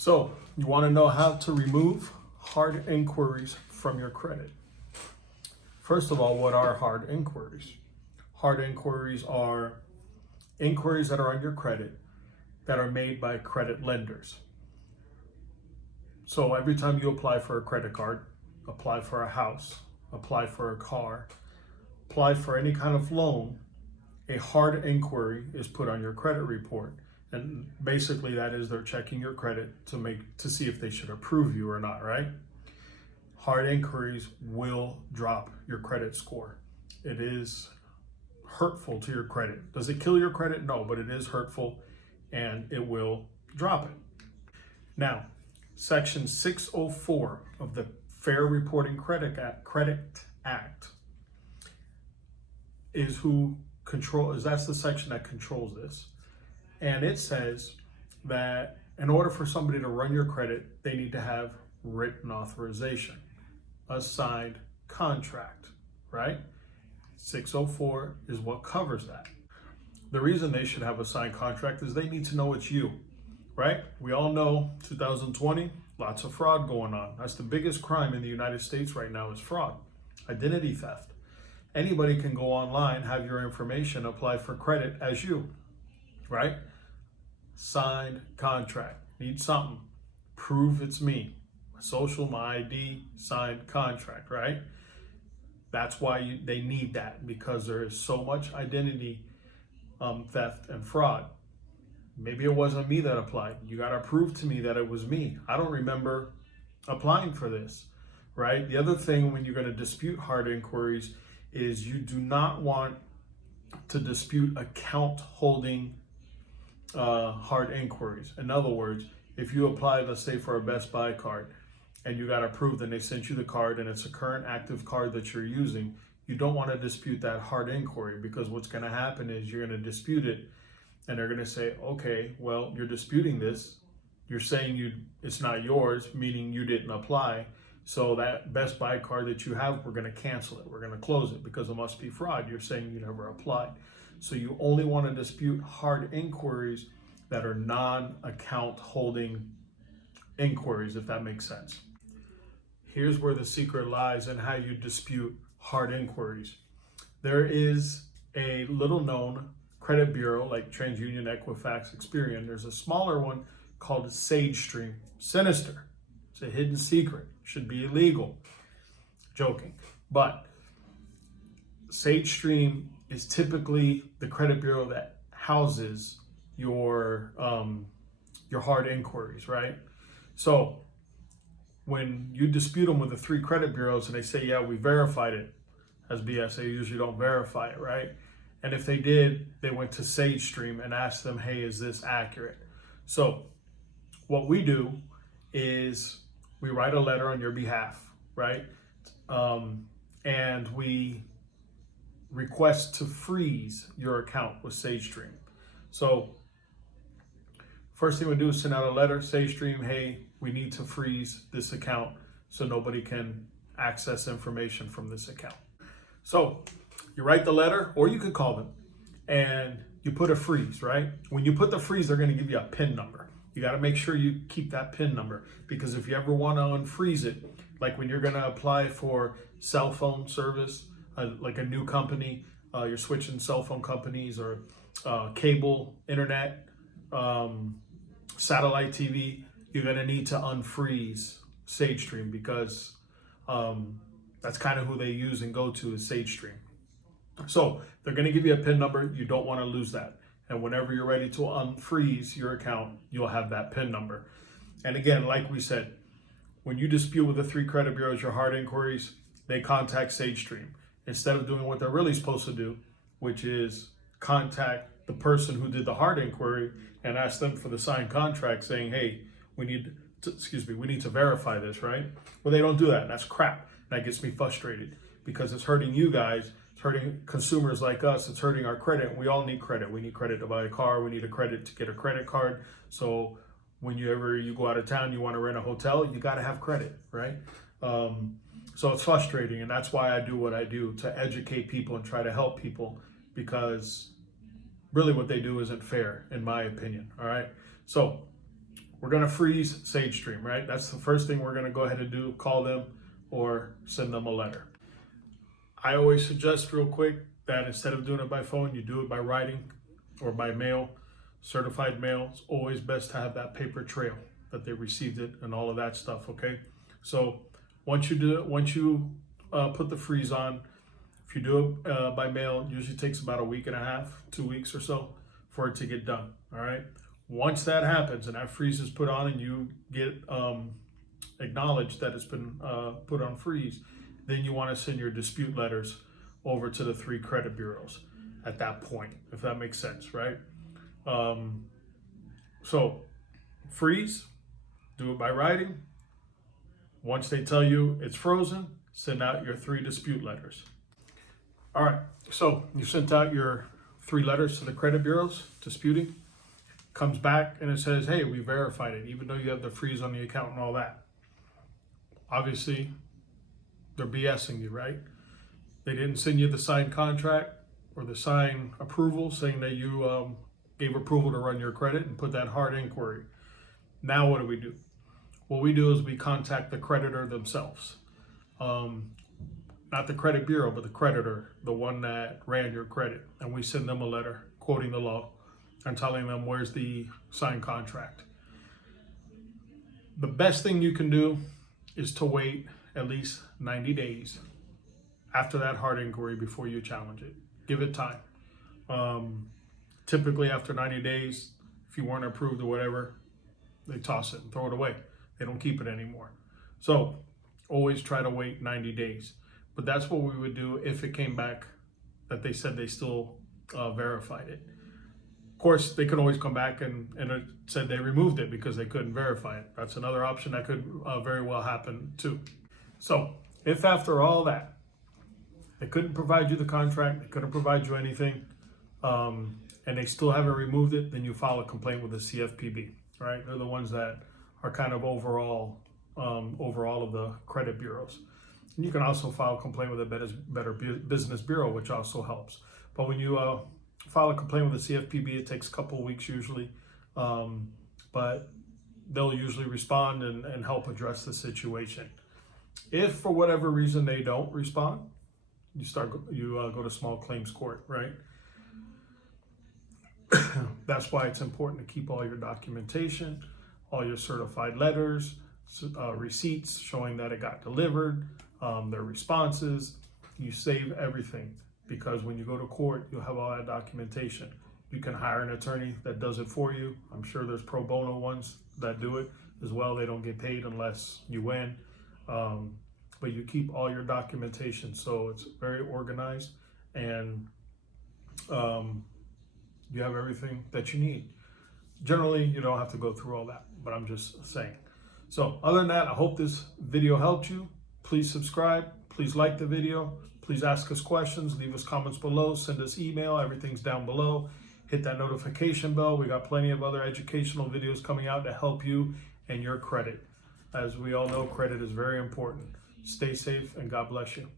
So you want to know how to remove hard inquiries from your credit. First of all, what are hard inquiries? Hard inquiries are inquiries that are on your credit that are made by credit lenders. So every time you apply for a credit card, apply for a house, apply for a car, apply for any kind of loan, a hard inquiry is put on your credit report. And basically that is they're checking your credit to see if they should approve you or not, right? Hard inquiries will drop your credit score. It is hurtful to your credit. Does it kill your credit? No, but it is hurtful and it will drop it. Now, Section 604 of the Fair Reporting Credit Act is that's the section that controls this. And it says that in order for somebody to run your credit, they need to have written authorization, a signed contract, right? 604 is what covers that. The reason they should have a signed contract is they need to know it's you, right? We all know 2020, lots of fraud going on. That's the biggest crime in the United States right now is fraud, identity theft. Anybody can go online, have your information, apply for credit as you, right? Signed contract. Need something. Prove it's me. My social, my ID, signed contract, right? That's why they need that, because there is so much identity theft and fraud. Maybe it wasn't me that applied. You got to prove to me that it was me. I don't remember applying for this, right? The other thing when you're going to dispute hard inquiries is you do not want to dispute account holding hard inquiries. In other words, if you apply, let's say for a Best Buy card and you got approved and they sent you the card and it's a current active card that you're using, you don't want to dispute that hard inquiry, because what's going to happen is you're going to dispute it and they're going to say, okay, well, you're disputing this. You're saying it's not yours, meaning you didn't apply. So that Best Buy card that you have, we're going to cancel it. We're going to close it because it must be fraud. You're saying you never applied. So you only want to dispute hard inquiries that are non-account holding inquiries, if that makes sense. Here's where the secret lies in how you dispute hard inquiries. There is a little known credit bureau like TransUnion, Equifax, Experian. There's a smaller one called SageStream. Sinister. It's a hidden secret. Should be illegal. Joking. But SageStream is typically the credit bureau that houses your hard inquiries, right? So when you dispute them with the 3 credit bureaus and they say, yeah, we verified it, as BS, they usually don't verify it, right? And if they did, they went to SageStream and asked them, hey, is this accurate? So what we do is we write a letter on your behalf, right? And we request to freeze your account with SageStream. So first thing we do is send out a letter, SageStream, hey, we need to freeze this account so nobody can access information from this account. So you write the letter, or you could call them, and you put a freeze, right? When you put the freeze, they're going to give you a PIN number. You got to make sure you keep that PIN number, because if you ever want to unfreeze it, like when you're going to apply for cell phone service, like a new company, you're switching cell phone companies, or cable, internet, satellite TV, you're going to need to unfreeze SageStream, because that's kind of who they use and go to is SageStream. So they're going to give you a PIN number. You don't want to lose that. And whenever you're ready to unfreeze your account, you'll have that PIN number. And again, like we said, when you dispute with the 3 credit bureaus your hard inquiries, they contact SageStream. Instead of doing what they're really supposed to do, which is contact the person who did the hard inquiry and ask them for the signed contract saying, hey, we need to verify this, right? Well, they don't do that. And that's crap. That gets me frustrated, because it's hurting you guys. It's hurting consumers like us. It's hurting our credit. We all need credit. We need credit to buy a car. We need a credit to get a credit card. So whenever you go out of town, you want to rent a hotel, you got to have credit, right? So it's frustrating. And that's why I do what I do, to educate people and try to help people, because really what they do isn't fair, in my opinion. All right. So we're going to freeze SageStream, right? That's the first thing we're going to go ahead and do, call them or send them a letter. I always suggest real quick that instead of doing it by phone, you do it by writing or by mail. Certified mail. It's always best to have that paper trail that they received it and all of that stuff, okay? So once you put the freeze on, if you do it by mail, it usually takes about a week and a half, 2 weeks or so for it to get done, all right? Once that happens and that freeze is put on and you get acknowledged that it's been put on freeze, then you want to send your dispute letters over to the 3 credit bureaus at that point, if that makes sense, right? So freeze, do it by writing. Once they tell you it's frozen, send out your 3 dispute letters. All right, so you sent out your 3 letters to the credit bureaus disputing. Comes back and it says, hey, we verified it, even though you have the freeze on the account and all that. Obviously, they're BSing you, right? They didn't send you the signed contract or the signed approval saying that you gave approval to run your credit and put that hard inquiry. Now what do? What we do is we contact the creditor themselves. Not the credit bureau, but the creditor, the one that ran your credit. And we send them a letter quoting the law and telling them where's the signed contract. The best thing you can do is to wait at least 90 days after that hard inquiry before you challenge it. Give it time. Typically after 90 days, if you weren't approved or whatever, they toss it and throw it away. They don't keep it anymore. So always try to wait 90 days. But that's what we would do if it came back that they said they still verified it. Of course, they could always come back and it said they removed it because they couldn't verify it. That's another option that could very well happen too. So if after all that, they couldn't provide you the contract, they couldn't provide you anything, and they still haven't removed it, then you file a complaint with the CFPB, right? They're the ones that are kind of overall of the credit bureaus. And you can also file a complaint with a Better Business Bureau, which also helps. But when you file a complaint with the CFPB, it takes a couple of weeks usually, but they'll usually respond and help address the situation. If for whatever reason they don't respond, you go to small claims court, right? That's why it's important to keep all your documentation, all your certified letters, receipts showing that it got delivered, their responses. You save everything because when you go to court, you'll have all that documentation. You can hire an attorney that does it for you. I'm sure there's pro bono ones that do it as well. They don't get paid unless you win. But you keep all your documentation, so it's very organized and you have everything that you need. Generally, you don't have to go through all that, but I'm just saying. So other than that, I hope this video helped you. Please subscribe, please like the video, please ask us questions, leave us comments below, send us email, everything's down below. Hit that notification bell. We got plenty of other educational videos coming out to help you and your credit. As we all know, credit is very important. Stay safe and God bless you.